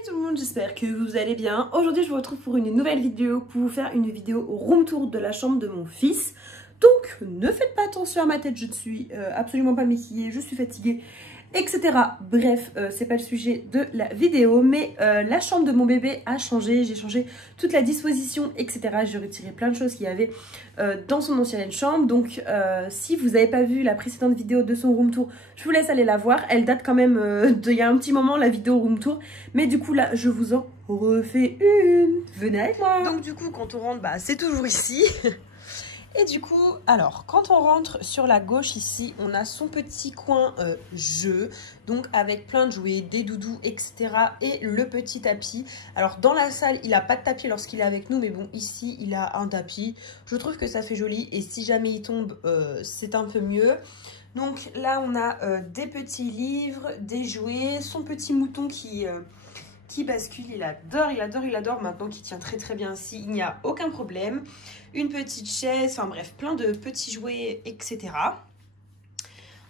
Salut tout le monde, j'espère que vous allez bien. Aujourd'hui je vous retrouve pour une nouvelle vidéo, pour vous faire une vidéo room tour de la chambre de mon fils. Donc ne faites pas attention à ma tête, je ne suis absolument pas maquillée, je suis fatiguée, etc. Bref, c'est pas le sujet de la vidéo, mais la chambre de mon bébé a changé, j'ai changé toute la disposition, etc. J'ai retiré plein de choses qu'il y avait dans son ancienne chambre. Donc si vous n'avez pas vu la précédente vidéo de son room tour, je vous laisse aller la voir. Elle date quand même d'il y a un petit moment, la vidéo room tour, mais du coup là je vous en refais une. Venez avec moi. Donc du coup quand on rentre, bah c'est toujours ici. Et du coup, alors, quand on rentre sur la gauche ici, on a son petit coin jeu, donc avec plein de jouets, des doudous, etc. et le petit tapis. Alors, dans la salle, il n'a pas de tapis lorsqu'il est avec nous, mais bon, ici, il a un tapis. Je trouve que ça fait joli et si jamais il tombe, c'est un peu mieux. Donc là, on a des petits livres, des jouets, son petit mouton qui bascule, il adore, il adore, il adore. Maintenant qu'il tient très très bien ici, il n'y a aucun problème. Une petite chaise, enfin bref, plein de petits jouets, etc.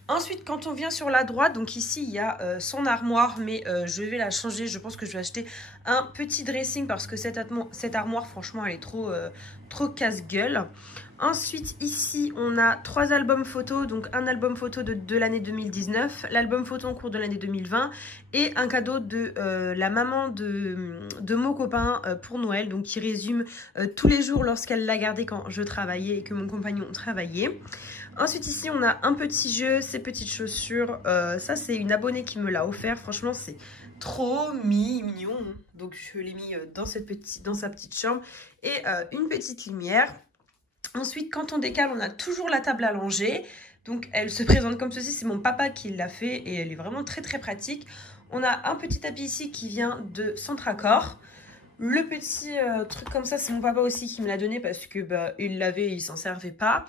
Ensuite, quand on vient sur la droite, donc ici, il y a son armoire, mais je vais la changer. Je pense que je vais acheter un petit dressing parce que cette armoire, franchement, elle est trop casse-gueule. Ensuite, ici, on a 3 albums photos. Donc, un album photo de l'année 2019, l'album photo en cours de l'année 2020 et un cadeau de la maman de mon copain pour Noël. Donc, qui résume tous les jours lorsqu'elle l'a gardé quand je travaillais et que mon compagnon travaillait. Ensuite, ici, on a un petit jeu, ces petites chaussures. Ça, c'est une abonnée qui me l'a offert. Franchement, c'est trop mignon. Donc, je l'ai mis dans sa petite chambre. Et une petite lumière. Ensuite, quand on décale, on a toujours la table à langer. Donc, elle se présente comme ceci. C'est mon papa qui l'a fait et elle est vraiment très, très pratique. On a un petit tapis ici qui vient de Centracor. Le petit truc comme ça, c'est mon papa aussi qui me l'a donné parce que bah, il l'avait et il s'en servait pas.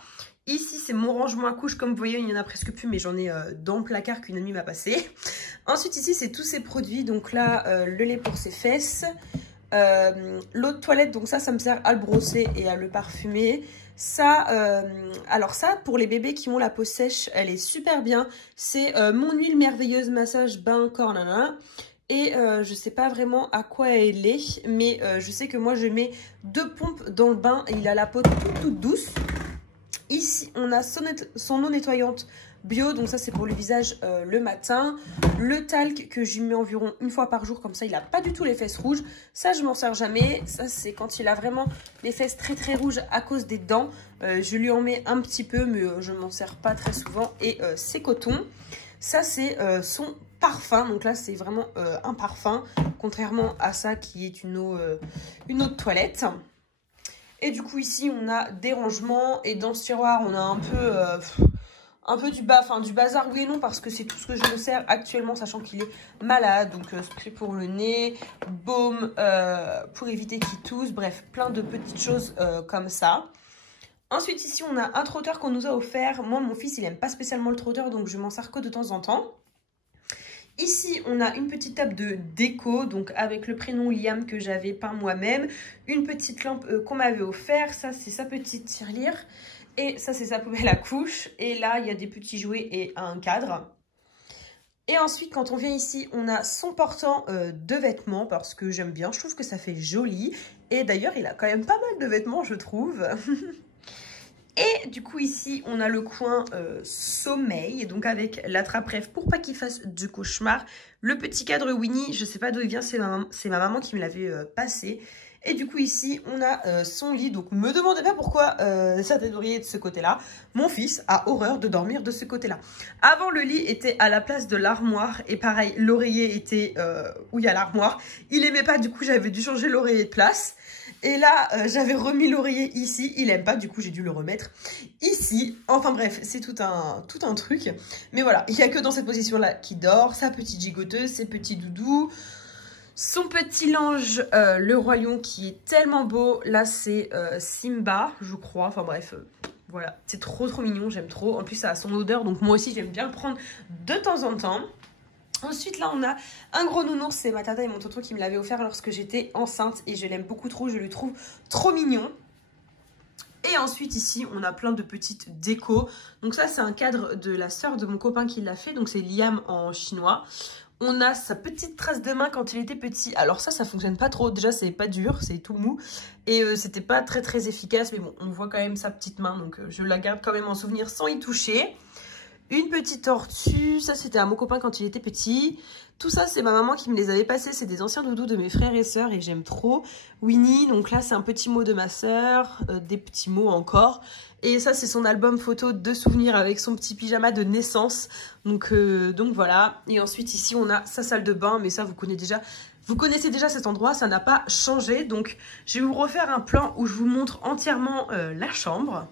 Ici, c'est mon rangement à couches. Comme vous voyez, il n'y en a presque plus, mais j'en ai dans le placard qu'une amie m'a passé. Ensuite, ici, c'est tous ces produits. Donc là, le lait pour ses fesses. L'eau de toilette, donc ça me sert à le brosser et à le parfumer. Ça, alors ça, pour les bébés qui ont la peau sèche, elle est super bien. C'est mon huile merveilleuse massage bain corps, nanana. Et je sais pas vraiment à quoi elle est, mais je sais que moi je mets 2 pompes dans le bain et il a la peau toute douce. Ici, on a son eau nettoyante bio, donc ça c'est pour le visage le matin. Le talc que je lui mets environ 1 fois par jour, comme ça il n'a pas du tout les fesses rouges. Ça je m'en sers jamais, ça c'est quand il a vraiment les fesses très très rouges à cause des dents. Je lui en mets un petit peu, mais je m'en sers pas très souvent. Et c'est coton. Ça c'est son parfum, donc là c'est vraiment un parfum, contrairement à ça qui est une eau de toilette. Et du coup ici on a des rangements et dans ce tiroir on a un peu du bazar, oui et non, parce que c'est tout ce que je me sers actuellement, sachant qu'il est malade. Donc spray pour le nez, baume pour éviter qu'il tousse, bref, plein de petites choses comme ça. Ensuite ici on a un trotteur qu'on nous a offert. Moi mon fils il aime pas spécialement le trotteur, donc je m'en sers que de temps en temps. Ici, on a une petite table de déco, donc avec le prénom Liam que j'avais peint moi-même. Une petite lampe qu'on m'avait offert. Ça, c'est sa petite tirelire. Et ça, c'est sa poubelle à couches. Et là, il y a des petits jouets et un cadre. Et ensuite, quand on vient ici, on a son portant de vêtements parce que j'aime bien. Je trouve que ça fait joli. Et d'ailleurs, il a quand même pas mal de vêtements, je trouve. Et du coup ici on a le coin sommeil, donc avec l'attrape-rêve pour pas qu'il fasse du cauchemar. Le petit cadre Winnie, je sais pas d'où il vient, c'est ma maman qui me l'avait passé. Et du coup ici on a son lit, donc me demandez pas pourquoi certains oreillers de ce côté-là. Mon fils a horreur de dormir de ce côté-là. Avant le lit était à la place de l'armoire et pareil l'oreiller était où il y a l'armoire. Il aimait pas, du coup j'avais dû changer l'oreiller de place. Et là, j'avais remis l'oreiller ici. Il aime pas, du coup, j'ai dû le remettre ici. Enfin bref, c'est tout un truc. Mais voilà, il n'y a que dans cette position-là qu'il dort. Sa petite gigoteuse, ses petits doudous. Son petit linge, le roi lion, qui est tellement beau. Là, c'est Simba, je crois. Enfin bref, voilà. C'est trop mignon, j'aime trop. En plus, ça a son odeur, donc moi aussi, j'aime bien le prendre de temps en temps. Ensuite, là, on a un gros nounours. C'est ma tata et mon tonton qui me l'avaient offert lorsque j'étais enceinte. Et je l'aime beaucoup trop. Je le trouve trop mignon. Et ensuite, ici, on a plein de petites décos. Donc ça, c'est un cadre de la sœur de mon copain qui l'a fait. Donc c'est Liam en chinois. On a sa petite trace de main quand il était petit. Alors ça fonctionne pas trop. Déjà, c'est pas dur, c'est tout mou. Et c'était pas très efficace. Mais bon, on voit quand même sa petite main. Donc je la garde quand même en souvenir sans y toucher. Une petite tortue. Ça, c'était à mon copain quand il était petit. Tout ça, c'est ma maman qui me les avait passés. C'est des anciens doudous de mes frères et sœurs. Et j'aime trop. Winnie, donc là, c'est un petit mot de ma sœur. Des petits mots encore. Et ça, c'est son album photo de souvenirs avec son petit pyjama de naissance. Donc voilà. Et ensuite, ici, on a sa salle de bain. Mais ça, vous connaissez déjà cet endroit. Ça n'a pas changé. Donc, je vais vous refaire un plan où je vous montre entièrement la chambre.